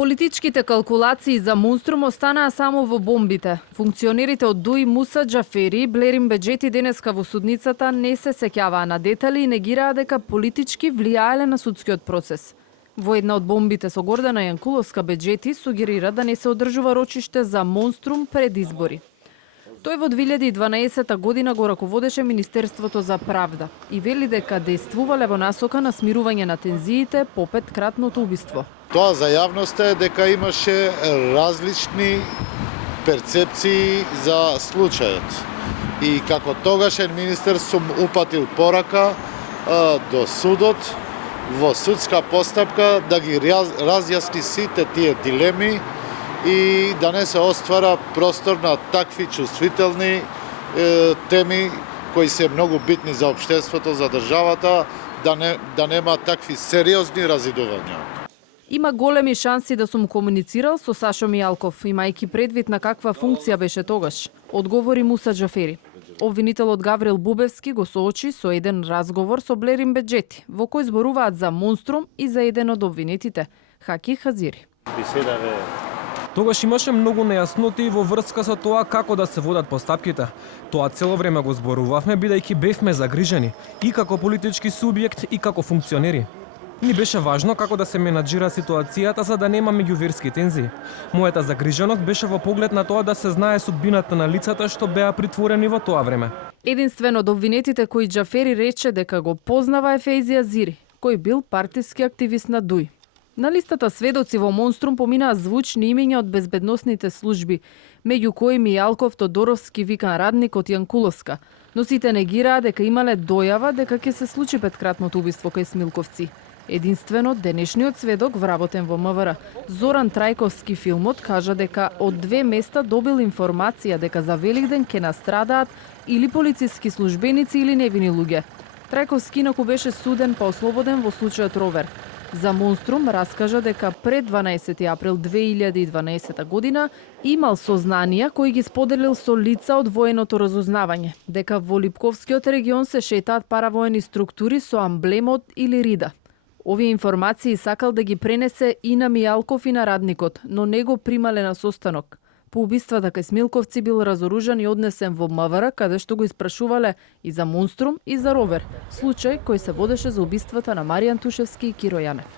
Политичките калкулации за Монструм останаа само во бомбите. Функционерите од ДУИ Муса Џафери и Блерин Беџети денеска во судницата не се сеќаваа на детали и негираа дека политички влијаеле на судскиот процес. Во една од бомбите со Гордана Јанкуловска Беџети сугерира да не се одржува рочиште за Монструм пред избори. Тој во 2012 година го раководеше Министерството за правда и вели дека действувале во насока на смирување на тензиите по петкратното убиство. Тоа за јавноста е дека имаше различни перцепции за случајот. И како тогашен министер сум упатил порака до судот во судска постапка да ги разјасни сите тие дилеми и да не се оствара простор на такви чувствителни теми кои се многу битни за општеството, за државата, да нема такви сериозни разидувања. Има големи шанси да сум комуницирал со Сашо Мијалков, имајќи предвид на каква функција беше тогаш, одговори Муса Џафери. Обвинителот Гаврил Бубевски го соочи со еден разговор со Блерин Беџети, во кој зборуваат за Монструм и за еден од обвинетите, Хаки Хазири. Тогаш имаше многу нејасноти во врска со тоа како да се водат постапките. Тоа цело време го зборувавме бидејќи бевме загрижени и како политички субјект и како функционери. Ни беше важно како да се менаџира ситуацијата за да нема меѓуверски тензии. Мојата загриженост беше во поглед на тоа да се знае судбината на лицата што беа притворени во тоа време. Единствен од обвинетите кои Џафери рече дека го познава е Фейзи Азири, кој бил партиски активист на ДУИ. На листата сведоци во Монструм поминаа звучни имиња од безбедносните служби, меѓу кои Мијалков, Тодоровски, викан радник од Јанкуловска, но сите негираа дека имале дојава дека ќе се случи петкратното убиство кај Смилковци. Единствено, денешниот сведок, вработен во МВР, Зоран Трајковски филмот, кажа дека од 2 места добил информација дека за Великден ќе настрадаат или полициски службеници или невини луѓе. Трајковски инаку беше суден па ослободен во случајот Ровер. За Монструм раскажа дека пред 12 април 2012 година имал сознанија кои ги споделил со лица од военото разузнавање, дека во Липковскиот регион се шетаат паравоени структури со амблемот или рида. Овие информации сакал да ги пренесе и на Мијалков и на радникот, но не го примале на состанок. По убиствата кај Смилковци бил разоружен и однесен во МВР, каде што го испрашувале и за Монструм и за Ровер, случај кој се водеше за убиствата на Маријан Тушевски и Киро Јанев.